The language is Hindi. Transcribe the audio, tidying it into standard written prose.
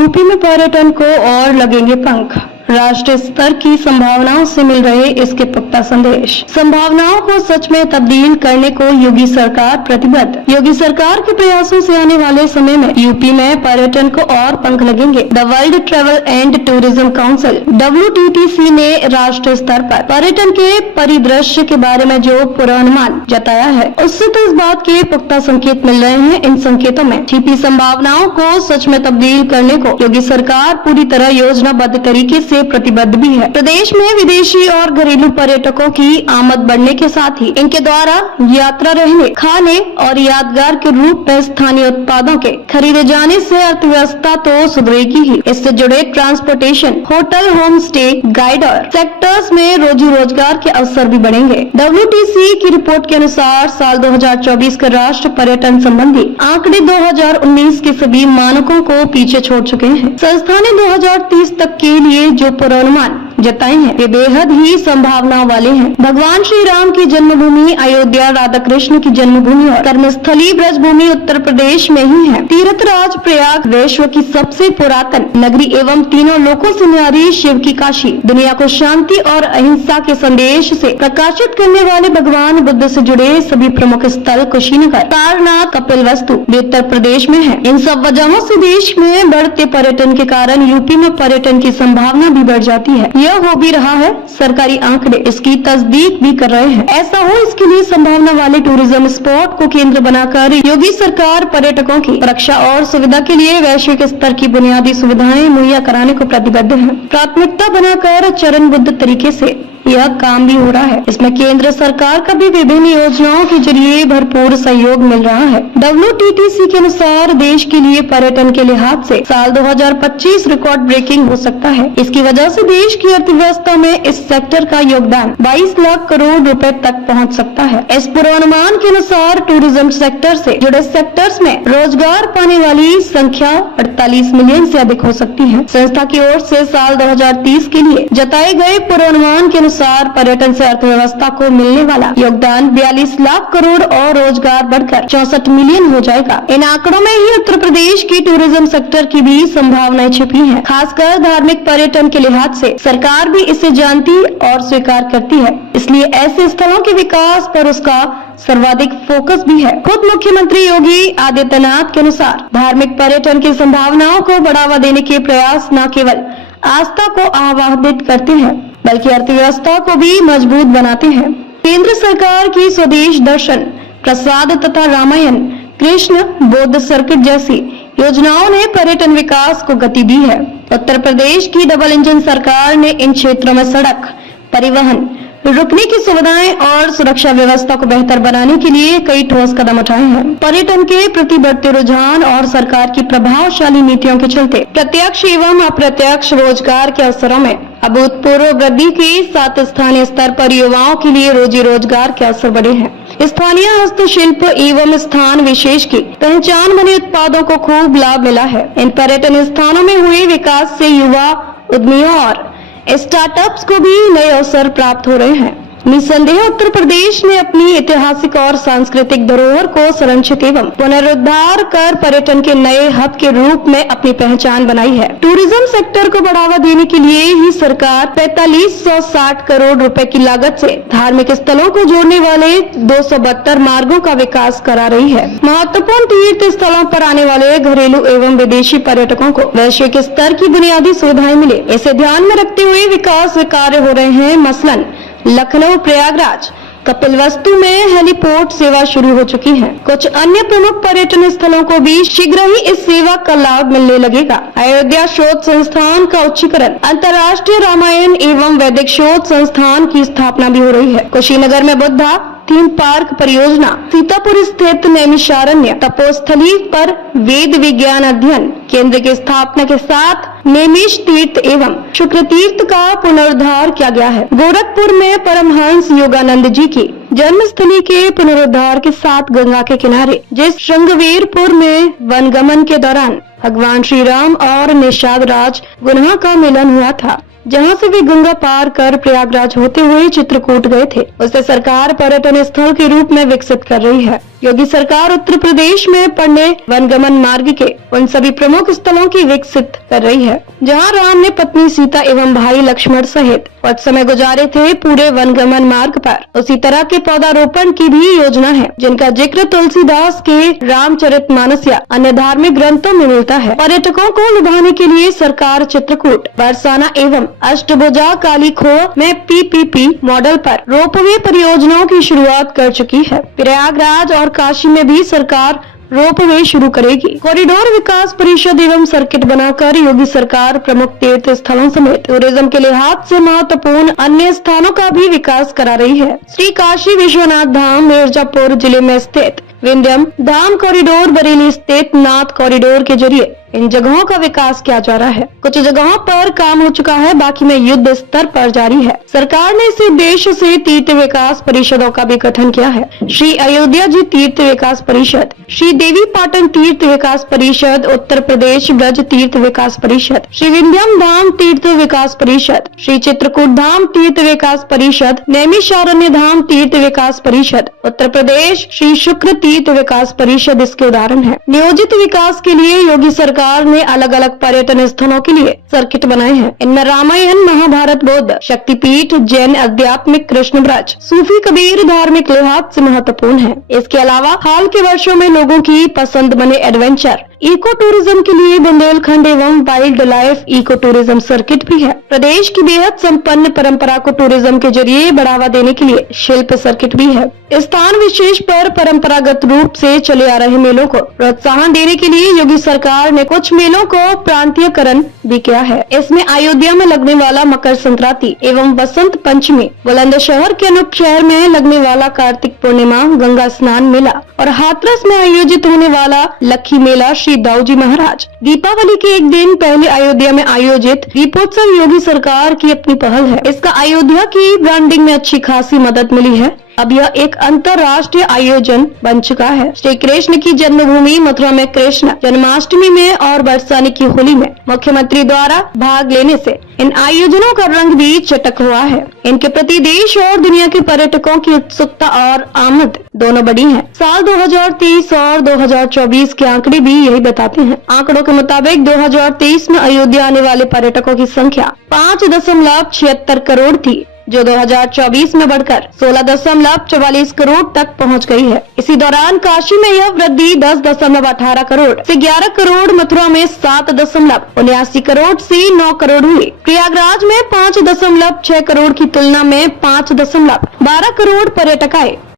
यूपी में पर्यटन को और लगेंगे पंख। राष्ट्रीय स्तर की संभावनाओं से मिल रहे इसके पुख्ता संदेश। संभावनाओं को सच में तब्दील करने को योगी सरकार प्रतिबद्ध। योगी सरकार के प्रयासों से आने वाले समय में यूपी में पर्यटन को और पंख लगेंगे। The world travel and tourism council WTTC ने राष्ट्रीय स्तर पर पर्यटन के परिदृश्य के बारे में जो पूर्वानुमान जताया है, उससे तो इस बात के पुख्ता संकेत मिल रहे हैं। इन संकेतों में छिपी संभावनाओं को सच में तब्दील करने को योगी सरकार पूरी तरह योजनाबद्ध तरीके से प्रतिबद्ध भी है। प्रदेश में विदेशी और घरेलू पर्यटकों की आमद बढ़ने के साथ ही इनके द्वारा यात्रा, रहने, खाने और यादगार के रूप में स्थानीय उत्पादों के खरीदे जाने से अर्थव्यवस्था तो सुधरेगी ही, इससे जुड़े transportation, hotel, homestay, guider sectors में रोजी रोजगार के अवसर भी बढ़ेंगे। WTC की रिपोर्ट के अनुसार साल 2024 के राष्ट्र पर्यटन संबंधी आंकड़े 2019 के सभी मानकों को पीछे छोड़ चुके हैं। संस्था ने 2030 तक के लिए जो पूर्वानुमान जताए हैं वे बेहद ही संभावनाओं वाले हैं। भगवान श्री राम की जन्मभूमि अयोध्या, राधा कृष्ण की जन्मभूमि और कर्मस्थली ब्रजभूमि उत्तर प्रदेश में ही है। तीर्थराज प्रयाग विश्व की सबसे पुरातन नगरी एवं तीनों लोकों से न्यारी शिव की काशी, दुनिया को शांति और अहिंसा के संदेश से प्रकाशित करने वाले भगवान बुद्ध से जुड़े सभी प्रमुख स्थल कुशीनगर, सारनाथ, कपिलवस्तु भी उत्तर प्रदेश में है। इन सब वजहों से देश में बढ़ते पर्यटन के कारण यूपी में पर्यटन की संभावना भी बढ़ जाती है। यह हो भी रहा है, सरकारी आंकड़े इसकी तस्दीक भी कर रहे हैं। ऐसा हो, इसके लिए संभावना वाले टूरिज्म स्पॉट को केंद्र बनाकर योगी सरकार पर्यटकों की सुरक्षा और सुविधा के लिए वैश्विक स्तर की बुनियादी सुविधाएं मुहैया कराने को प्रतिबद्ध है। प्राथमिकता बनाकर चरणबद्ध तरीके से यह काम भी हो रहा है। इसमें केंद्र सरकार का भी विभिन्न योजनाओं के जरिए भरपूर सहयोग मिल रहा है। WTTC के अनुसार देश के लिए पर्यटन के लिहाज से साल 2025 रिकॉर्ड ब्रेकिंग हो सकता है। इसकी वजह से देश की अर्थव्यवस्था में इस सेक्टर का योगदान 22 लाख करोड़ रुपए तक पहुंच सकता है। इस पूर्वानुमान के अनुसार टूरिज्म सेक्टर से जुड़े सेक्टर्स में रोजगार पाने वाली संख्या 48 मिलियन से अधिक हो सकती है। संस्था की ओर से साल 2030 के लिए जताए गए पूर्वानुमान के अनुसार पर्यटन से अर्थव्यवस्था को मिलने वाला योगदान 42 लाख करोड़ और रोजगार बढ़कर 64 मिलियन हो जाएगा। इन आंकड़ों में ही उत्तर प्रदेश की टूरिज्म सेक्टर की भी संभावनाएं छिपी हैं। खासकर धार्मिक पर्यटन के लिहाज से सरकार भी इसे जानती और स्वीकार करती है, इसलिए ऐसे स्थलों के विकास पर उसका सर्वाधिक फोकस भी है। खुद मुख्यमंत्री योगी आदित्यनाथ के अनुसार धार्मिक पर्यटन की संभावनाओं को बढ़ावा देने के प्रयास न केवल आस्था को आह्वादित करते हैं बल्कि अर्थव्यवस्था को भी मजबूत बनाते हैं। केंद्र सरकार की स्वदेश दर्शन, प्रसाद तथा रामायण, कृष्ण बौद्ध सर्किट जैसी योजनाओं ने पर्यटन विकास को गति दी है। उत्तर प्रदेश की डबल इंजन सरकार ने इन क्षेत्रों में सड़क, परिवहन, रुकने की सुविधाएं और सुरक्षा व्यवस्था को बेहतर बनाने के लिए कई ठोस कदम उठाए हैं। पर्यटन के प्रति बढ़ते रुझान और सरकार की प्रभावशाली नीतियों के चलते प्रत्यक्ष एवं अप्रत्यक्ष रोजगार के अवसरों में अभूतपूर्व वृद्धि के साथ स्थानीय स्तर पर युवाओं के लिए रोजी रोजगार के अवसर बढ़े हैं। स्थानीय हस्तशिल्प एवं स्थान विशेष की पहचान बने उत्पादों को खूब लाभ मिला है। इन पर्यटन स्थानों में हुए विकास से युवा उद्यमियों और स्टार्टअप्स को भी नए अवसर प्राप्त हो रहे हैं। निसंदेह उत्तर प्रदेश ने अपनी ऐतिहासिक और सांस्कृतिक धरोहर को संरक्षित एवं पुनरुद्धार कर पर्यटन के नए हब के रूप में अपनी पहचान बनाई है। टूरिज्म सेक्टर को बढ़ावा देने के लिए ही सरकार 4560 करोड़ रुपए की लागत से धार्मिक स्थलों को जोड़ने वाले 272 मार्गों का विकास करा रही है। महत्वपूर्ण तीर्थ स्थलों पर आने वाले घरेलू एवं विदेशी पर्यटकों को वैश्विक स्तर की बुनियादी सुविधाएं मिले, इसे ध्यान में रखते हुए विकास कार्य हो रहे हैं। मसलन लखनऊ, प्रयागराज, कपिलवस्तु में हेलीपोर्ट सेवा शुरू हो चुकी है। कुछ अन्य प्रमुख पर्यटन स्थलों को भी शीघ्र ही इस सेवा का लाभ मिलने लगेगा। अयोध्या शोध संस्थान का उच्चीकरण, अंतर्राष्ट्रीय रामायण एवं वैदिक शोध संस्थान की स्थापना भी हो रही है। कुशीनगर में बुद्धा थीम पार्क परियोजना, सीतापुर स्थित नैमिषारण्य तपोस्थली पर वेद विज्ञान अध्ययन केंद्र की स्थापना के साथ नैमिष तीर्थ एवं शुक्र तीर्थ का पुनरुद्धार किया गया है। गोरखपुर में परमहंस योगानंद जी की जन्मस्थली के पुनरुद्धार के साथ गंगा के किनारे जिस श्रृंगवेरपुर में वनगमन के दौरान भगवान श्री राम और निषाद राज गुन्हा का मिलन हुआ था, जहां से वे गंगा पार कर प्रयागराज होते हुए चित्रकूट गए थे, उसे सरकार पर्यटन स्थल के रूप में विकसित कर रही है। योगी सरकार उत्तर प्रदेश में पड़ने वनगमन मार्ग के उन सभी प्रमुख स्थलों की विकसित कर रही है जहां राम ने पत्नी सीता एवं भाई लक्ष्मण सहित कुछ समय गुजारे थे। पूरे वनगमन मार्ग पर उसी तरह के पौधारोपण की भी योजना है जिनका जिक्र तुलसीदास के रामचरितमानस या अन्य धार्मिक ग्रंथों में मिलता है। पर्यटकों को लुभाने के लिए सरकार चित्रकूट, बरसाना एवं अष्टभुजा काली खोह में PPP मॉडल पर रोपवे परियोजनाओं की शुरुआत कर चुकी है। प्रयागराज और काशी में भी सरकार रोपवे शुरू करेगी। कॉरिडोर विकास परिषद एवं सर्किट बनाकर योगी सरकार प्रमुख तीर्थ स्थलों समेत टूरिज्म के लिहाज से महत्वपूर्ण अन्य स्थानों का भी विकास करा रही है। श्री काशी विश्वनाथ धाम मिर्जापुर जिले में स्थित विंध्यम धाम कॉरिडोर, बरेली स्थित नाथ कॉरिडोर के जरिए इन जगहों का विकास किया जा रहा है। कुछ जगहों पर काम हो चुका है, बाकी में युद्ध स्तर पर जारी है। सरकार ने इस उद्देश्य से तीर्थ विकास परिषदों का भी गठन किया है। श्री अयोध्या जी तीर्थ विकास परिषद, श्री देवी पाटन तीर्थ विकास परिषद, उत्तर प्रदेश ब्रज तीर्थ विकास परिषद, श्री विंध्यम धाम तीर्थ विकास परिषद, श्री चित्रकूट धाम तीर्थ विकास परिषद, नैमिषारण्य धाम तीर्थ विकास परिषद, उत्तर प्रदेश श्री शुक्र तीर्थ विकास परिषद इसके उदाहरण है। नियोजित विकास के लिए योगी सरकार ने अलग अलग पर्यटन स्थलों के लिए सर्किट बनाए हैं। इनमें रामायण, महाभारत, बौद्ध शक्तिपीठ, जैन आध्यात्मिक, कृष्ण ब्रज, सूफी कबीर धार्मिक लिहाज से महत्वपूर्ण है। इसके अलावा हाल के वर्षों में लोगों की पसंद बने एडवेंचर इको टूरिज्म के लिए बुंदेलखंड एवं wild life eco tourism circuit भी है। प्रदेश की बेहद संपन्न परंपरा को टूरिज्म के जरिए बढ़ावा देने के लिए शिल्प सर्किट भी है। स्थान विशेष पर परंपरागत रूप से चले आ रहे मेलों को प्रोत्साहन देने के लिए योगी सरकार ने कुछ मेलों को प्रांतीयकरण भी किया है। इसमें अयोध्या में लगने वाला मकर संक्रांति एवं बसंत पंचमी, बुलंदशहर के अनूप शहर में लगने वाला कार्तिक पूर्णिमा, गंगा स्नान मेला और हाथरस में आयोजित होने वाला लक्खी मेला श्री दाऊजी महाराज, दीपावली के एक दिन पहले अयोध्या में आयोजित दीपोत्सव योगी सरकार की अपनी पहल है। इसका अयोध्या की ब्रांडिंग में अच्छी खासी मदद मिली है। अब यह एक अंतर्राष्ट्रीय आयोजन बन चुका है। श्री कृष्ण की जन्मभूमि मथुरा में कृष्ण जन्माष्टमी में और बरसाने की होली में मुख्यमंत्री द्वारा भाग लेने से इन आयोजनों का रंग भी चटक हुआ है। इनके प्रति देश और दुनिया के पर्यटकों की उत्सुकता और आमद दोनों बढ़ी है। साल 2023 और 2024 के आंकड़े भी यही बताते हैं। आंकड़ों के मुताबिक 2023 में अयोध्या आने वाले पर्यटकों की संख्या 5.76 करोड़ थी, जो 2024 में बढ़कर 16.44 करोड़ तक पहुंच गई है। इसी दौरान काशी में यह वृद्धि 10.18 करोड़ से 11 करोड़, मथुरा में 7.79 करोड़ से 9 करोड़ हुई। प्रयागराज में 5.6 करोड़ की तुलना में 5.12 करोड़ पर्यटक आए।